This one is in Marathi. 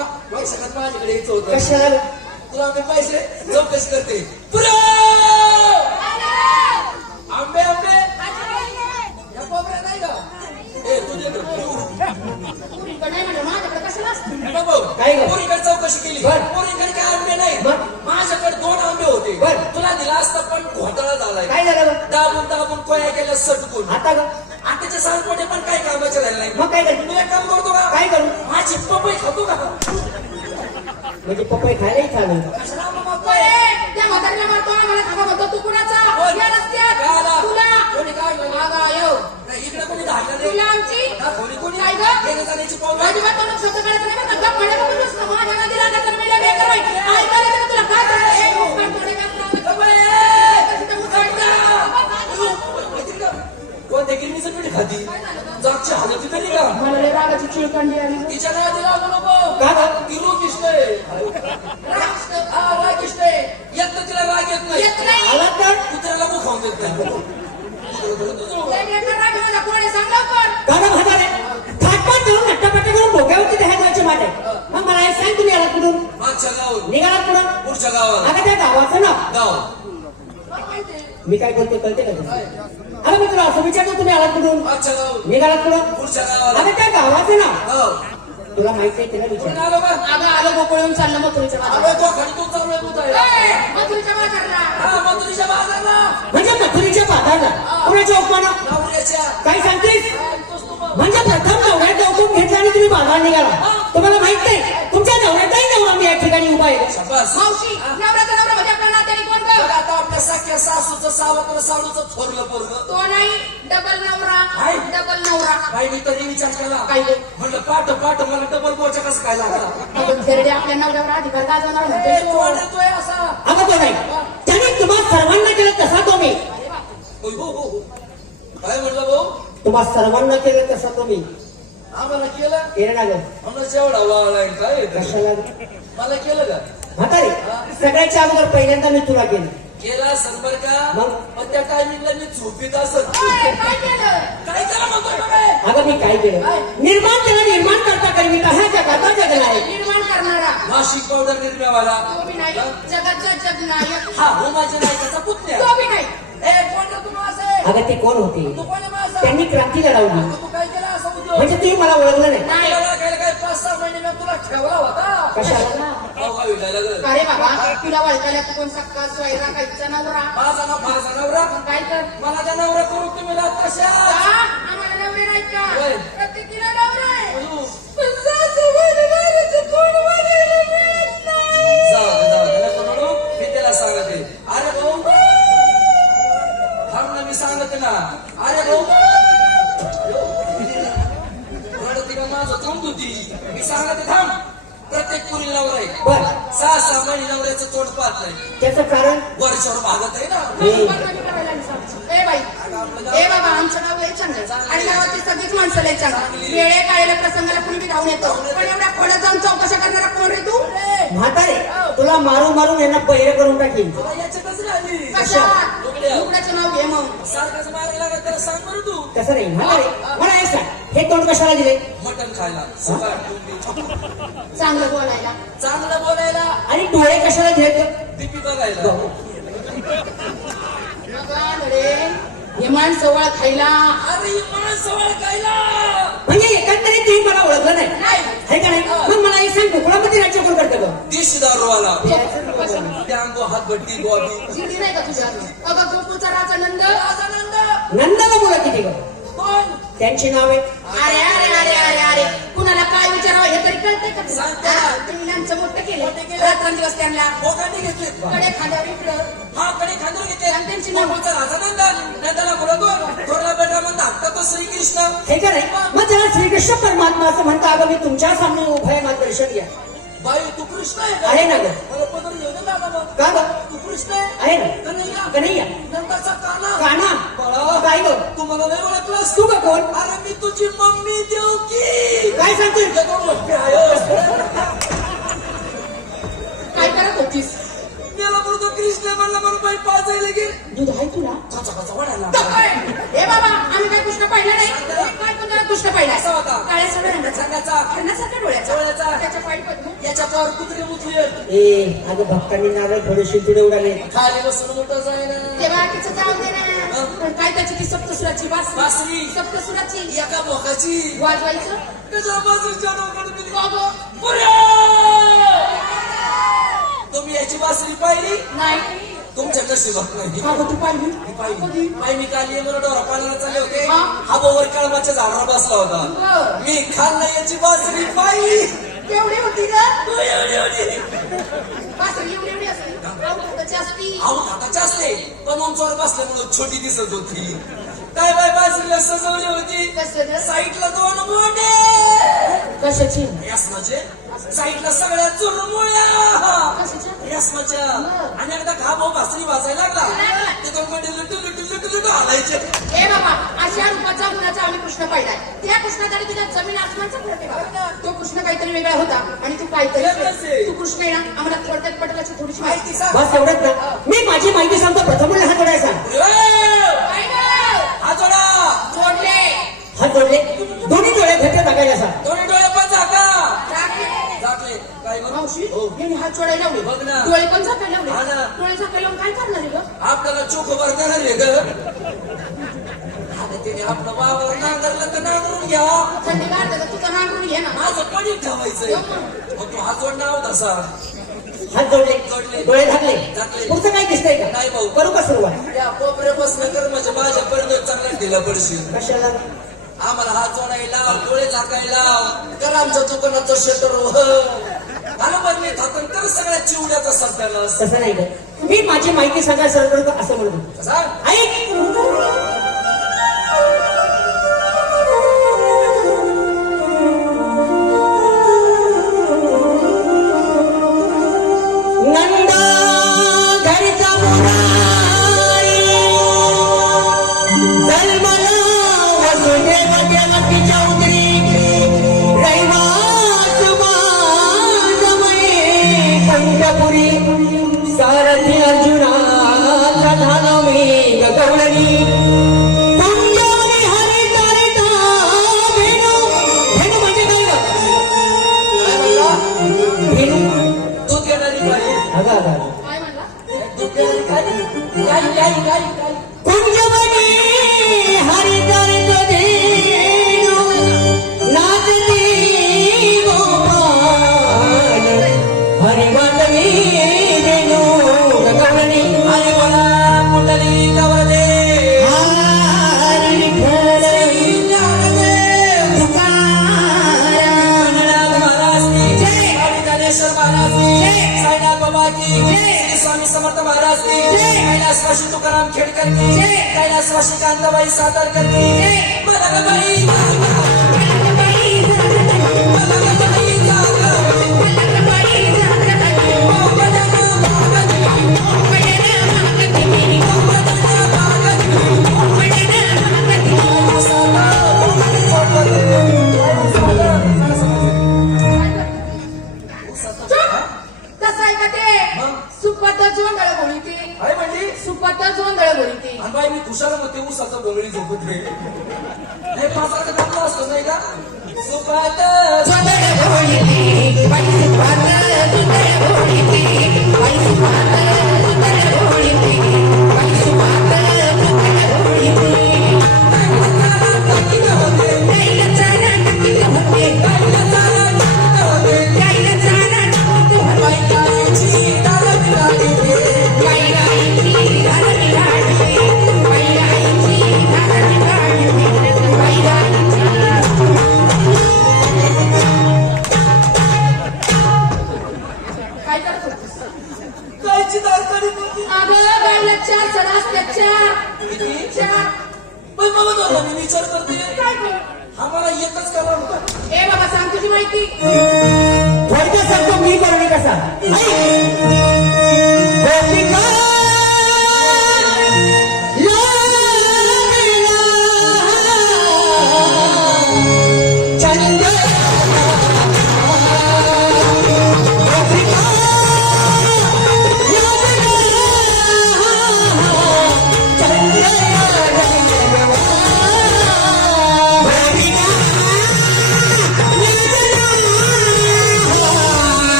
चैत्र पौर्णिमा पैशात माझ्याकडे यायचं होतं कशाला तुला आम्ही पैसे चौकशी करते पुरा आंबे आंबे या कोपऱ्यात नाही का ए. पुरीकडे काय गं? पोरीकडे चौकशी केली बर. पोरीकडे काय आंबे नाही. माझ्याकडे दोन आंबे होते. तुला दिला असता पण घोटाळा झालाय काय झालं बरं? दाबून दाबून कोया केल्या सटकून आता ग आताचे सांगपोटे पण काय कामाचे राहिले नाही मग काय करतो तुला एक काम करतो का काय करू माझी पपई खातो का म्हणजे पपई खायलाही चालेल कशाला मागतोय? अरे त्या म्हातारीला मारतो मला थांबा म्हणतो तू कुणाचा कोण? या रस्त्यात आला? तुला कोणी काय येऊ नाही, इकडे कोणी धाडलं नाही. तुला आमची दाखवली कोणी? काय गं? येण्या जाण्याची पावलं. अजिबात तोंडात शब्द काढायचा नाही बरं का? गप्प म्हणे बघून नुसतं माझ्या नादी लागायचं, मी लय बेकार बाई. काय करायचं ना तुला? काय करायचं? ए, मुस्कान थोडे काय करावं? पपई, ए! कशी ते मुस्कान माहिती का? कोणत्या गिरणीचं पीठ खाती हालत तरी का मला लय रागाची चिळकंडी आली तिच्या लागू नको का? ती रोगिष्ट आहे हा, रागिष्ट आहे. एक तर तिला राग येत नाही येत नाही. आला तर कुत्र्याला मुख खाऊन देत नाही लय बेकार राग आहे माझा. कोणी सांग लवकर. गाणं म्हातारे थाटपाट करून नट्टापट्टा करून मग मला हे सांग तुम्ही आलात कुठून मागच्या गावात निघालात कुठं पुढच्या आता त्या गावाचं ना गाव. मी काय बोलते कळते का अरे मी तुला असं विचारतो तुम्ही आलात कुठून? मागच्या गावात निघालात कुठं? पुढच्या गावाला. आता त्या गावाचं ना. हो. तुला माहिती आहे कोणी आलं अगं आलो गोकुळ येऊन चाललं मथुरीच्या. तो तो आहे. बाजारला. हा मथुरीच्या बाजारला. म्हणजे मथुरीच्या पाठाला कुणाच्या उपमाना नवऱ्याच्या. काय सांगतेस? काय? म्हणजे प्रथम नवऱ्यात डोकून घेतला आणि तुम्ही बाजार निघाला. तुम्हाला माहीत नाही. तुमच्या नवऱ्याचाही नवरा मी या ठिकाणी उभा आहे. मावशी नवरा आपल्या साख्या सासूचं सावत्र साडूचं थोरलं पोरग. तो नाही डबल नवरा काय? डबल नवरा. काय मी तरी विचार केला. काय? म्हणलं पाठ पाठ मला डबल बोचा कसं काय लागला? आपण खेरडे आपल्या नवऱ्यावर अधिकार गाजवणार म्हणतोय ए, तो. तो आणतोय असा. अगं तो नाही. त्याने तुम्हा सर्वांना केलं तसा तो मी होय, हो, हो, हो. काय म्हणलं भाऊ? तुम्हा सर्वांना केलं तसा तो मी आम्हाला केलं? केलं ना गं. म्हणून एवढा वाळा काय? कशाला? मला केलं का? म्हातारे सगळ्याच्या अगोदर पहिल्यांदा मी तुला केलं. केला संबर का मग? पण त्या टायमिंगला मी झोपीत असत काय केलं? म्हणतोय हे? अगं मी काय केलं? निर्माण केलं निर्माण करता करीता ह्या जगाचा जगला आहे निर्माण करणारा. नाशिक पावडर निर्म्यावाला तो बी नाही. जगाचा जगनायक. हा हो माझ्या नायकाचा पुतण्या. तो बी नाही. ए कोण रे तू असं अगं ते कोण होते? तू कोण आहे माझा त्यांनी क्रांती लढवली. तू काय केलं असं उद्योग? म्हणजे तुम्ही मला ओळखलं नाही. नाही. तुला काय काय पाच सहा महिने मी तुला ठेवला होता? कशाला? अहो, काय विकायला गं? अरे बाबा तुला वळखायला कोण सक्का सोयरा काहीचा नवरा माझा ना माझा नवरा मग काय कर मला त्या नवरा करू तुम्ही कशा का? आम्हाला नवरे नाहीत का होय. प्रत्येकीला नवरा आहे अयो. पण सासूबाईला नवऱ्याचं तोंड बघायला मिळत नाही. जाऊ दे, जाऊ दे. नको रडू. मी त्याला सांगते अरे भाऊ मी सांगते ना अरे भाऊ रडती का माझं थांब होती मी सांगते थांब प्रत्येक पुरी नवरा आहे बर सहा सहा महिने नवऱ्याचं तोंड पाहत नाही. त्याचं कारण? वर्षावर भागत आहे ना. ए बाई ए बाबा आमचं गाव लय चांगलं आणि गावातील सगळीच माणसं लय चांगली वेळे काळेला प्रसंगाला कुणी बी धावून येतो. पण एवढ्या खोड्यात जाऊन चौकशा करणारा कोण रे तू? म्हातारे तुला मारून मारून यांना पहिरे करून टाकील तुला याच्यातच राहिली? कशा. लुगड्याचं नाव घे मग. सारखाच मागे लागत त्याला सांग बरं तू. कसं नाही म्हातारे मला हे तोंड कशाला दिले मटण खायला. सकाळ. चांगलं बोलायला. चांगलं बोलायला. आणि डोळे कशाला दिले बघायला रे हे. माणसं वळ खायला. अरे ओळखायला म्हणजे एकंदरीत तुम्ही मला ओळखलं नाही. का नाही? मग मला एक सांग ढोकळामध्ये राज्य कोण करतं? दिशी दारूवाला. नाही का तुझ्या? अगं गोपूचा राजा नंद. नंदाला बोला किती गं? कोण? त्यांची नावे अरे अरे अरे अरे अरे. कुणाला काय विचारावं हे तरी कळतंय का? सांगते. हा, तुम्ही यांचं मोठं केलं मोठं केलं. रात्रंदिवस त्यांना. घेतलेत कडे खांद्यावर इकडं. हा कडे खांदून घेतले आणि त्यांची नावं? नावाचा राजा नंदन नंदाला बोलतो थोरला बेटा म्हणता हत्ता तो श्रीकृष्ण. हे का नाही मग त्याला श्रीकृष्ण परमात्मा असं म्हणता अगं मी तुमच्या सामने उभा आहे माझं दर्शन घ्या. बाई तू कृष्ण आहे आहे ना गं? मला पदर घेऊन ये दादा मग का गं? कृष्ण आहे ना कन्हैया कन्हैया नंदाचा काना. काना? बाळा काय गं? तू मला नाही ओळखलंस? तू का कोण? अरे मी तुझी मम्मी देऊ की काय सांगते जगो आहे. मेला म्हणून तो कृष्ण म्हणला म्हणून बाई पाजायला गेली दूध आहे तुला? काचा काचा वाढायला ए बाबा आम्ही काय कृष्ण पाहिलं नाही? काय कोणता कृष्ण पाहिला? कसा होता? काळ्या सगळ्या रंगाचा. सांगायचा. खरण्यासारख्या डोळ्याचा. डोळ्याचा. त्याच्या पायी पद्म याच्या पावर कुत्रे मुतली ए अगं भक्तांनी नारळ थोडे शिंतुडे उडाले. खाली बसून मोठं जायना जाऊ दे ना. पण काय त्याची ती सप्तसुराची बास बासरी सप्तसुराची. एका बोकाची वाजवायचं? त्याच्या बाजूच्या डोक्यात मी गं? तुम्ही याची बासरी पाहिली? नाही. तुमच्या नशिबात नाही का गं तू पाहिली. मी पाहिली. पाय मी काल ये म्हणून डोरा पाण्याला चालले होते. हा. हा बोवर कळमाच्या झाडावर बसला होता. मी खाल्ला याची बासरी पाहिली. केवढी होती ग तू एवढी एवढी. बासरी एवढी एवढी असती. हाताची पण उंचावर बसल्यामुळे छोटी दिसत होती. काय बाय बासरीला सजवली होती. ग? साईडला दोन मोठे कशाची? यासनाचे साईडला सगळ्या चुरमुळ्या! कशाच्या? यासनाच्या आणि एकदा घा भाऊ भासरी वाजायला लागला. ते दोन मध्ये लुटू लुटू लुटू लुटू हालायचे. ए बाबा अशा रूपाचा गुणाचा आम्ही कृष्ण पाहिलाय. त्या कृष्णाकडे तुझ्या जमीन आसमानचा फरक. तो कृष्ण काहीतरी वेगळा होता आणि तू काहीतरी. तू कृष्ण आहे ना आम्हाला थोडक्यात पटकाची थोडीशी माहिती बस एवढंच. मी माझी पडी ठेवायचंय. मग तू हात जोडणार होता असा हात जोडले जोडले. डोळे झाकले झाकले. पुढचं काय दिसतंय का? नाही भाऊ. करू का सुरुवात त्या कोपऱ्यापासून कर म्हणजे माझ्या पर्यंत चांगला ढिला पडशील कशाला? आम्हाला हात जोडायला डोळे झाकायला. कर आमच्या दुकानाचं शटर बरं मी खातून कर सगळ्या चिवड्याचा सध्याला. तसं नाही गं. मी माझी माहिती सांगायला सरळ करतो असं म्हणतो. सांग. ऐक. কুঞ্জমণি ज्ञानेश्वर तुकाराम खेडकर की जय. कैलासवासी कांताबाई जय. मला थोडक्यात